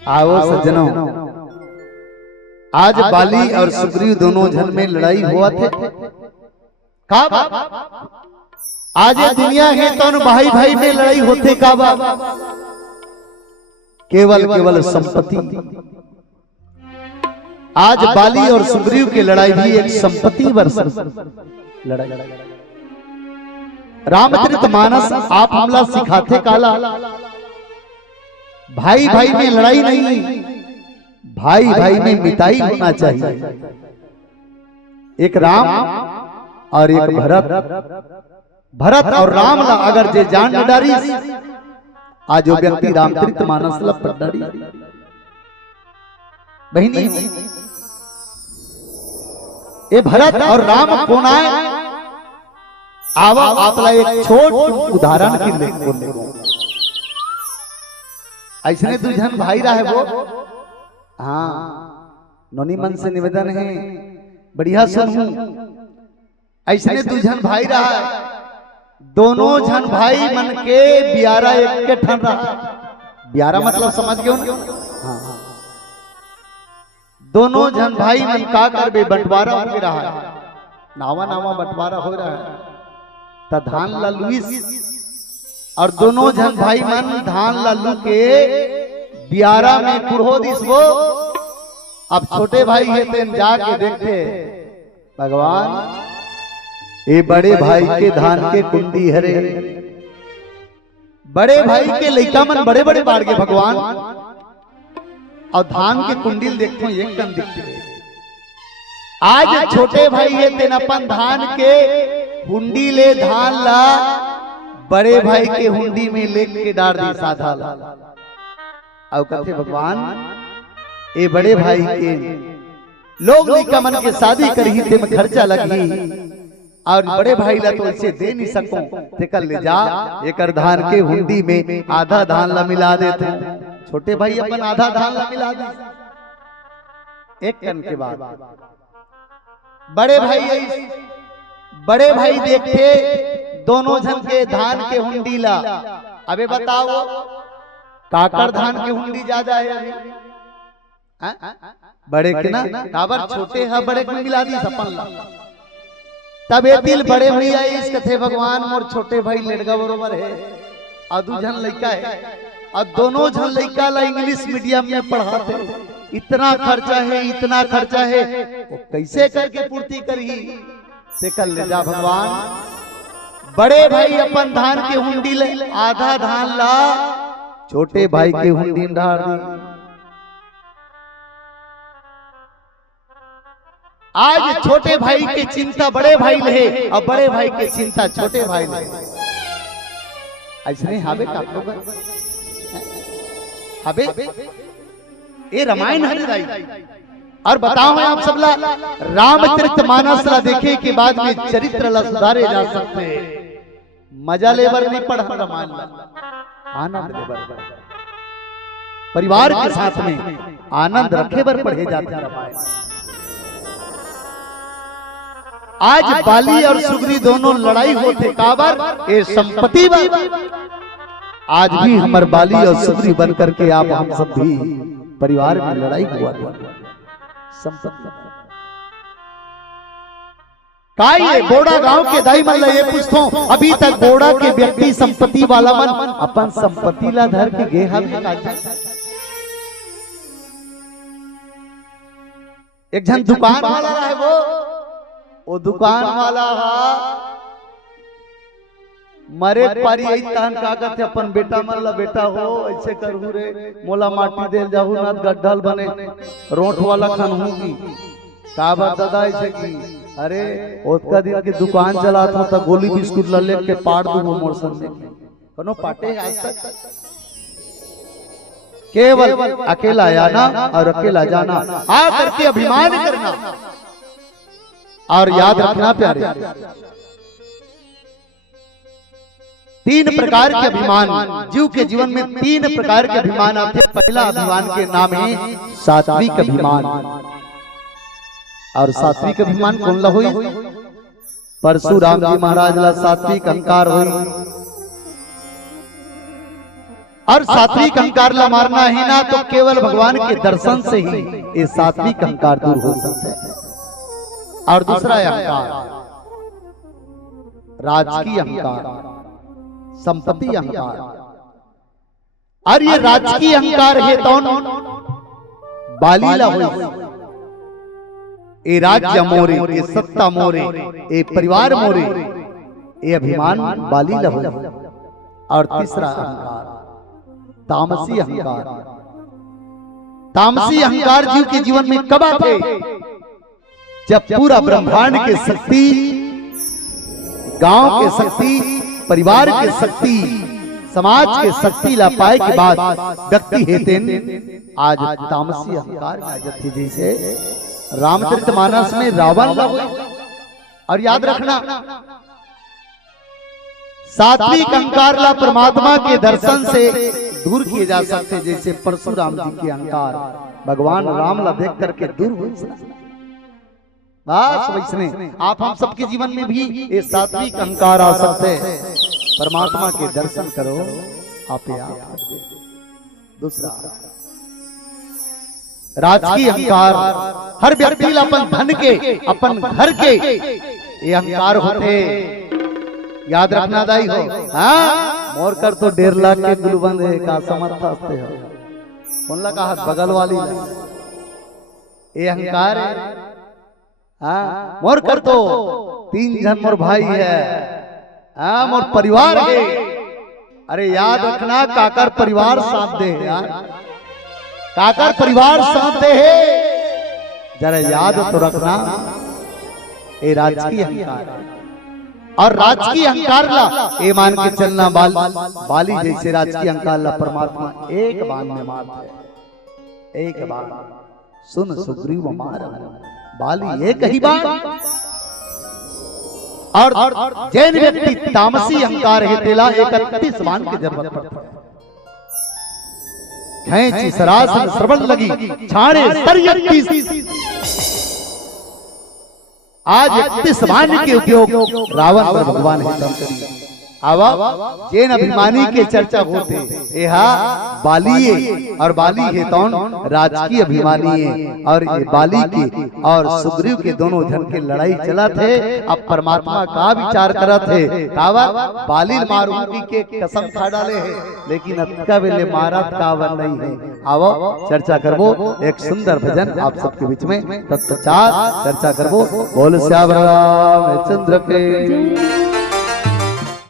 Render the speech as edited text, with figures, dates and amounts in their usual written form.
आओ सज्जनों, आज बाली और सुग्रीव दोनों जन में लड़ाई हुआ थे। कब? आज ये दुनिया है तो भाई भाई में लड़ाई होते कब? केवल केवल संपत्ति। आज बाली और सुग्रीव की लड़ाई भी एक संपत्ति वर्सेस लड़ाई। रामचरितमानस आप हमला सिखाते काला, भाई भाई में लड़ाई नहीं, भाई भाई में मिताई होना चाहिए। एक राम और एक भरत और राम ला अगर जे जान न डारी, आज जो व्यक्ति रामचरितमानस ला पढ़ डारी बहिनी, ये भरत और राम कौन आए? आवा आपला एक छोट उदाहरण की ले ऐसने दुजन भाई रहा है वो। हाँ, नोनी मन से निवेदन है, बढ़िया सुनूं। ऐसने दुजन भाई रहा है, दोनों जन भाई मन के बियारा एक के ठन रहा। बियारा मतलब समझ गए? हाँ, दोनों जन भाई मन का करबे बंटवारा हो रहा है, नावा नावा बंटवारा हो रहा है। त धान ला लुइस और दोनों जन भाई मन धान लालू के बियारा में कुड़हो दिस वो। अब छोटे भाई है तेन जाके देखते, भगवान ये बड़े भाई के धान के कुंडी हरे, बड़े भाई के लइका मन बड़े बड़े बाढ़ के भगवान, और धान के कुंडील देखते एक दम दिखते। आज छोटे भाई है तेन अपन धान के हुंडी ले धान ला बड़े भाई के हुंडी में लेके डाल दी साधा ला। और कहते भगवान ये बड़े भाई के लोग लइका मन के शादी करही ते में खर्चा लगी, और बड़े भाई ला तो इसे दे नहीं सको, तेकर ले जा एकर धान के हुंडी में आधा धान ला मिला देते। छोटे भाई अपन आधा धान ला मिला दे। एक कन के बाद बड़े भाई देखते दोनों जन के धान के हुंडी ला। अबे बताओ काकर धान के हुंडी ज्यादा है अभी? बड़े के ना काबर छोटे है, बड़े को मिला दी सपन ला। तब ये दिल बड़े भैया इस कथे भगवान मोर छोटे भाई लड़का बरोबर है, और दू जन लड़का है, और दोनों जन लड़का ला इंग्लिश मीडियम में पढ़ाते। इतना खर्चा है, इतना खर्चा है, वो कैसे करके पूर्ति करी? से कर ले जा भगवान। बड़े भाई अपन धान के हुंडी ले आधा धान ला छोटे भाई के हुंडी में डाल दी। आज छोटे भाई के चिंता बड़े भाई ले, और बड़े भाई के चिंता छोटे भाई ले। ऐसे हावे का हावे ये रामायण है। और बताओ मैं आप सबला रामचरितमानस ला देखे के बाद में चरित्र ला सुधारे जा सकते। मजा लेबर नहीं पढ़ा रामायण, आनंद लेबर, परिवार के साथ में आनंद रखे बर पढ़े जाते रामायण। आज बाली और सुग्रीव दोनों लड़ाई होते काबर? ये संपत्ति बर। आज भी हमारे बाली और सुग्रीव बन करके आप हम सब भी परिवार में लड़ाई हुआ संपत्ति। ये बोड़ा गांव के दाई मन ये पूछतो, अभी तक बोड़ा के व्यक्ति संपत्ति वाला मन अपन संपत्ति ला धर के गे हम। एक जन दुकान वाला रहा है, वो दुकान वाला मरे पारी आई तान का कहते अपन बेटा मन ला, बेटा हो ऐसे करहू रे, मोला माटी दे जाहू ना गड्ढल बने रोट वाला खनहू की का बात दादा ऐसे की। अरे ओतका दिन की दुकान चलाता हूं तो गोली बिस्कुट ला लेके पाट दूं मोर सामने, कनो पाटे आज तक। केवल अकेला आना और अकेला जाना, आ करके अभिमान करना। और याद रखना प्यारे, तीन प्रकार के अभिमान जीव के जीवन में, तीन प्रकार के अभिमान आते। पहला अभिमान के नाम है सात्विक अभिमान। और सात्विक अभिमान कौन ला हुई? परशुराम जी महाराज ला सात्विक अहंकार हुई। और सात्विक अहंकार ला मारना ही ना तो केवल भगवान के दर्शन से ही ये सात्विक अहंकार दूर हो सकता है। और दूसरा अहंकार राजकीय अहंकार, संपत्ति अहंकार। और ये राजकीय अहंकार है तो बालीला हो, ये राज्य मोरे, ये सत्ता मोरे, ये परिवार मोरे, ये अभिमान बालीला हो। और तीसरा अहंकार तामसी अहंकार। तामसी अहंकार जीव के जीवन में कब आते? जब पूरा ब्रह्मांड के शक्ति, गांव के शक्ति, परिवार के शक्ति, समाज के शक्ति ला पाए के बाद व्यक्ति हेते आज तामसी अहंकार आ जाती। जैसे रामचरितमानस में रावण ला। और याद रखना सात्विक अहंकार ला परमात्मा के दर्शन से दूर किए जा सकते। जैसे परशुराम जी के अहंकार भगवान राम ला देख करके दूर हुए। बस वैसने आप हम सबके जीवन में भी ये सात्विक अहंकार आ सकते हैं। परमात्मा के दर्शन करो आप। दूसरा राजकीय अहंकार, हर व्यक्ति अपन धन के, अपन घर के ये अहंकार होते। याद रखना दाई हो। हाँ मोर कर तो 1.5 लाख के गुलबंद है का समर्थ हस्ते हो। कौन लगा हाथ बगल वाली ये अहंकार है। हाँ मोर कर तो 3 जन मोर भाई है। हाँ मोर परिवार है। अरे याद रखना काकर परिवार साथ दे यार, काकर परिवार साथ दे है। जरा याद तो रखना ये राजकीय अहंकार है। और राजकीय अहंकार ला ये मान के चलना बाली जैसे राजकीय अहंकार ला परमात्मा एक बाण में मारता है। एक बाण सुन सुग्रीव मार बाली एक ही बाण। और जैन व्यक्ति तामसी अहंकार है तेला 31 बाण की जरूरत पड़ती है। खैंची सरासन श्रवण लगी छाड़े सर 31। आज 31 बाण के उपयोग रावण पर भगवान है। आवा जैन अभिमानी के चर्चा होते यहा बाली और बाली है तौन राजकीय अभिमानी है। और ये बाली की और सुग्रीव के दोनों जन के लड़ाई चला थे। अब परमात्मा का विचार करा थे कावर बाली मारूंगी के कसम खा डाले है, लेकिन अतका वेले मारत कावर नहीं है। आवो चर्चा करबो एक सुंदर भजन आप सबके बीच में तत्पश्चात चर्चा करबो। बोल श्याम रामचंद्र के।